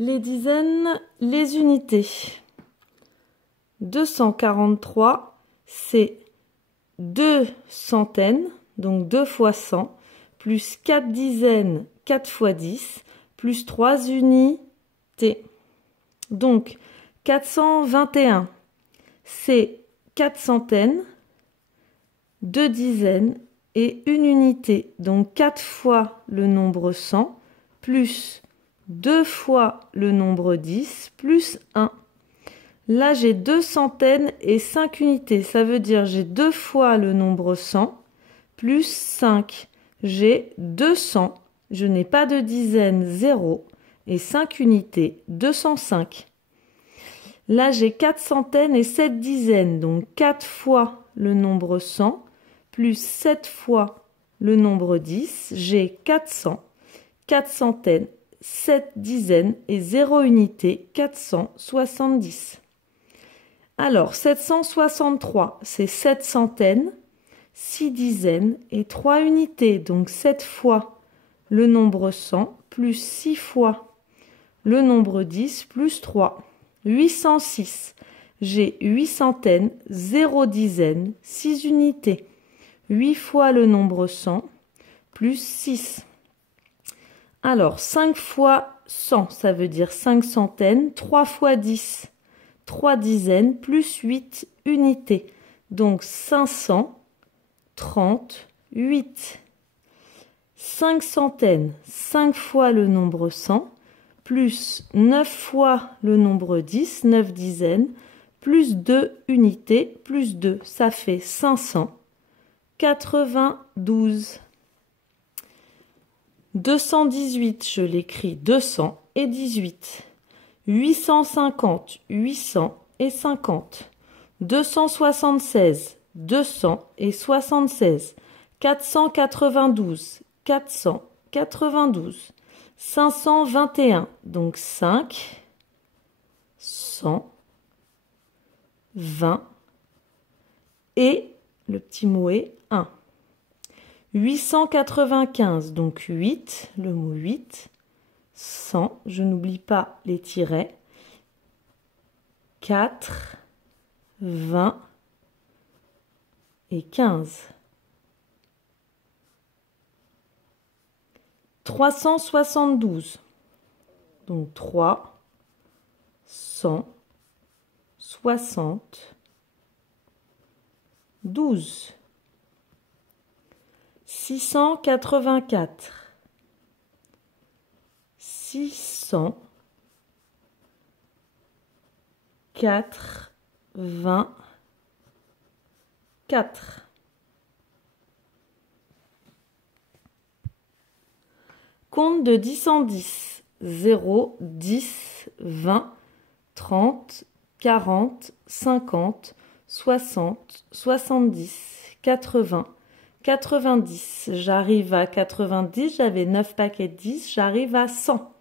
Les dizaines, les unités. 243, c'est 2 centaines, donc 2 fois 100, plus 4 dizaines, 4 fois 10, plus 3 unités. Donc, 421, c'est 4 centaines, 2 dizaines et une unité. Donc, 4 fois le nombre 100, plus 2 fois le nombre 10, plus 1. Là, j'ai 2 centaines et 5 unités. Ça veut dire j'ai 2 fois le nombre 100, plus 5. J'ai 200. Je n'ai pas de dizaines, 0. Et 5 unités, 205. Là, j'ai 4 centaines et 7 dizaines. Donc, 4 fois le nombre 100, plus 7 fois le nombre 10. J'ai 400. 4 centaines, 7 dizaines et 0 unité, 470. Alors, 763, c'est 7 centaines, 6 dizaines et 3 unités. Donc, 7 fois le nombre 100, plus 6 fois le nombre 10, plus 3. 806, j'ai 8 centaines, 0 dizaines, 6 unités. 8 fois le nombre 100, plus 6. Alors, 5 fois 100, ça veut dire 5 centaines, 3 fois 10, 3 dizaines, plus 8 unités. Donc, 538. 5 centaines, 5 fois le nombre 100, plus 9 fois le nombre 10, 9 dizaines, plus 2 unités, plus 2, ça fait 592. 218, je l'écris 200 et 18. 850, 800 et 50. 276, 200 et 76. 492, 492. 521, donc 5, 100, 20 et le petit mot est 1. 895, donc 8, le mot 8, 100, je n'oublie pas les tirets, 4, 20 et 15. 372, donc 3, 100, 60, 12. 684, 600, 4, 20, 4. Compte de 10 en 10. 0, 10, 20, 30, 40, 50, 60, 70, 80. 90, j'arrive à 90, j'avais 9 paquets de 10, j'arrive à 100.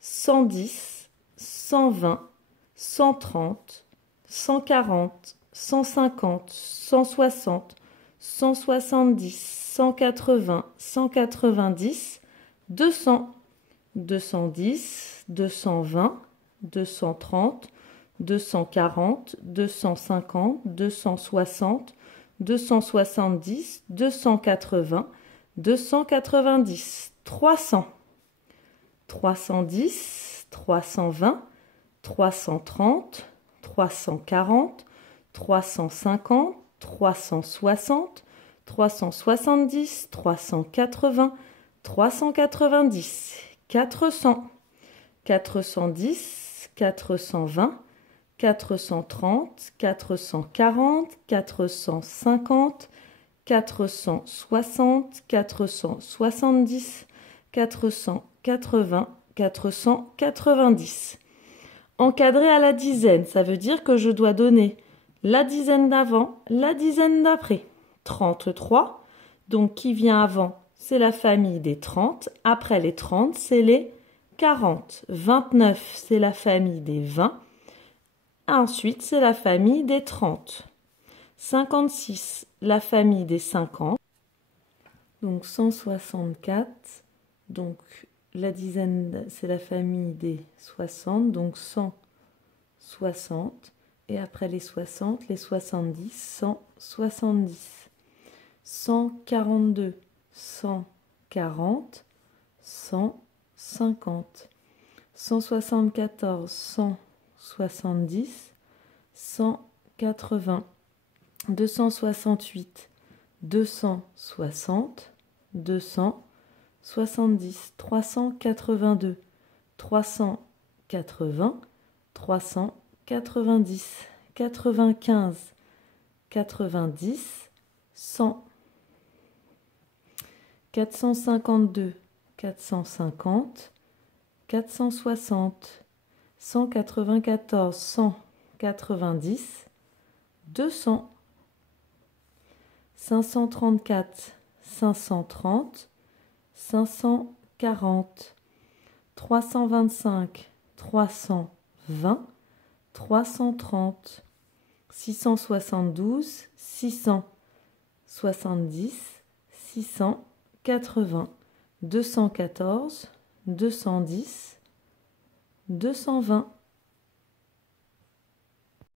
110, 120, 130, 140, 150, 160, 170, 180, 190, 200, 210, 220, 230, 240, 250, 260, 270, 280, 290, 300, 310, 320, 330, 340, 350, 360, 370, 380, 390, 400, 410, 420, 430, 440, 450, 460, 470, 480, 490. Encadré à la dizaine, ça veut dire que je dois donner la dizaine d'avant, la dizaine d'après. 33, donc qui vient avant, c'est la famille des 30. Après les 30, c'est les 40. 29, c'est la famille des 20. Ensuite, c'est la famille des 30. 56, la famille des 50. Donc 164. Donc la dizaine, c'est la famille des 60, donc 160. Et après les 60, les 70, 170. 142, 140, 150. 174, 170, 180. 268, 260, 270, 382, 380, 390, 95, 90, 100, 452, 450, 460, 194, 190, 200, 534, 530, 540, 325, 320, 330, 672, 670, 680, 214, 210, 220.